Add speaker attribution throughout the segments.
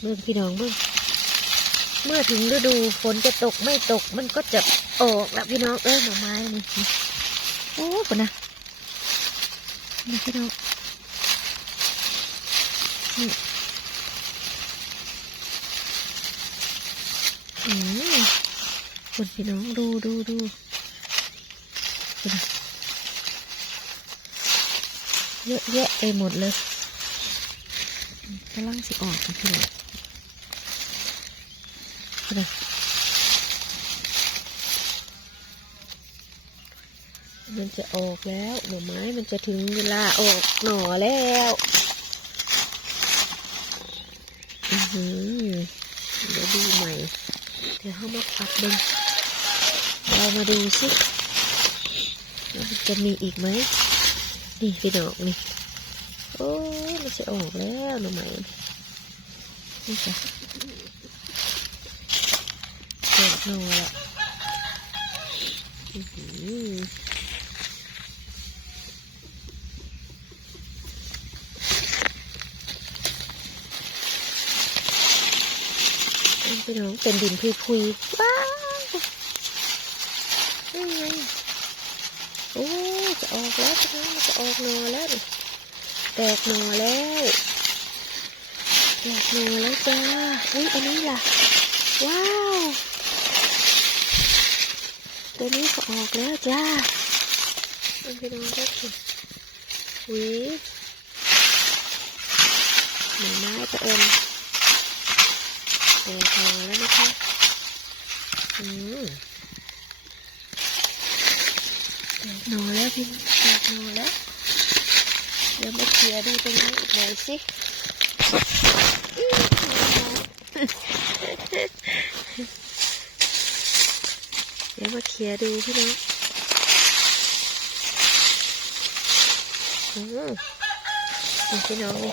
Speaker 1: เบิ่งพี่น้องเบิ่งเมื่อถึงฤดูฝนจะตกไม่ตกมันก็จะออกแล้วพี่น้องเอ้ยหน่อไม้นี่โอ้ปะนะนี่พี่น้องนี่อืมคนพี่น้องดูดูดูปะนะเยอะแยะไปหมดเลยกำลังสิออกนะพี่น้อง นะมันจะออกแล้วหน่อไม้มันจะถึงเวลาออกหน่อแล้วอือหือเดี๋ยวดูใหม่ เดี๋ยวเข้ามาปักเบิ้งเรามาดูสิมันจะมีอีกไหมนี่พี่ดอกนี่ โอ้มันจะออกแล้วหน่อไม้นี่จ้ะ เปิดหนูละอื้อหือพี่น้องเป็นดินพุยพุยว้าวนี่ไงโอ้จะออกแล้วพี่น้องจะออกหนอแล้วแตกหนอแล้วแตกหนอแล้วจ้าอุ้ยอันนี้ล่ะ ว้าว ตัวนี้ก็ออกแล้วจ้ามันพี่น้องก็คือหวีหน่อไม้จะเอ็นแตกหน่อแล้วนะคะอืมแตกหน่อแล้วพี่แตกหน่อแล้วเดี๋ยวมาเคลียร์ดูตรงนี้อีกหน่อยสิอื้อหน่อ เดี๋ยดูพี่น้องอืมพี่น้องนี่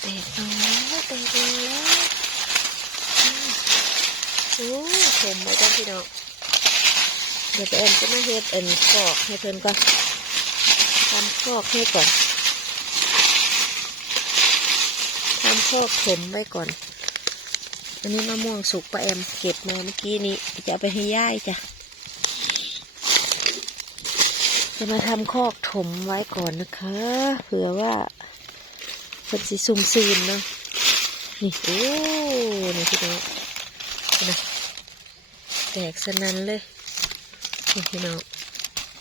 Speaker 1: แตกแล้วแตกหนอแล้วอืมโอ้ผมไว้ก่อนพี่น้องเดี๋ยวเอ็นจะมาเฮ็ดเอ็นฟอกให้เพิ่นก่อนทำฟอกให้ก่อนทำฟอกผมไว้ก่อน อันนี้มะม่วงสุกป้าแอมเก็บมาเมื่อกี้นี้จะเอาไปให้ย่ายจ้ะ จะมาทำคอกถมไว้ก่อนนะคะ เผื่อว่าเป็นสีซุ่มซีนเนาะนี่โอ้นี่พี่น้องนะแตกสนันเลยนี่พี่น้อง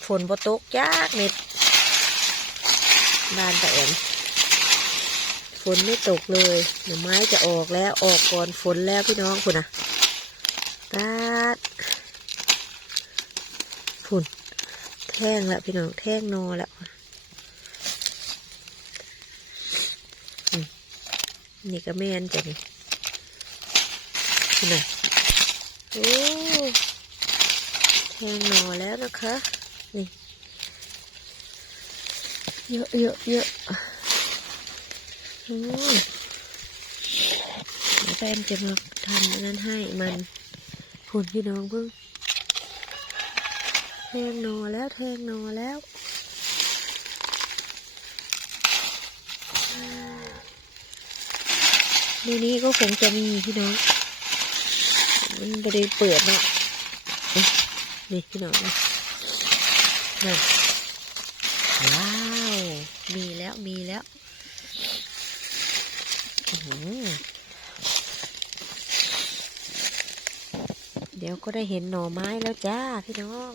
Speaker 1: ฝนบ่ตกยากเม็ดบานป้าแอม ฝนไม่ตกเลยหน่อไม้จะออกแล้วออกก่อนฝนแล้วพี่น้องคุณนะตาดฝุ่นแท่งล้วพี่น้องแท่งนอแล้วนี่ก็แม่นจ้ะนี่คุณนะโอ้แท่งนอแล้วนะคะ นี่ เยอะเยอะเยอะ แฟนจะมาทำนั้นให้มันผลพี่น้องเพิ่งแทงนอแล้วแทงนอแล้วในนี้ก็คงจะมีพี่น้อง มันไม่ได้เปิดเนาะนี่พี่น้องนี่นั่นว้าว มีแล้วมีแล้ว อื้อหือเดี๋ยวก็ได้เห็นหน่อไม้แล้วจ้าพี่น้อง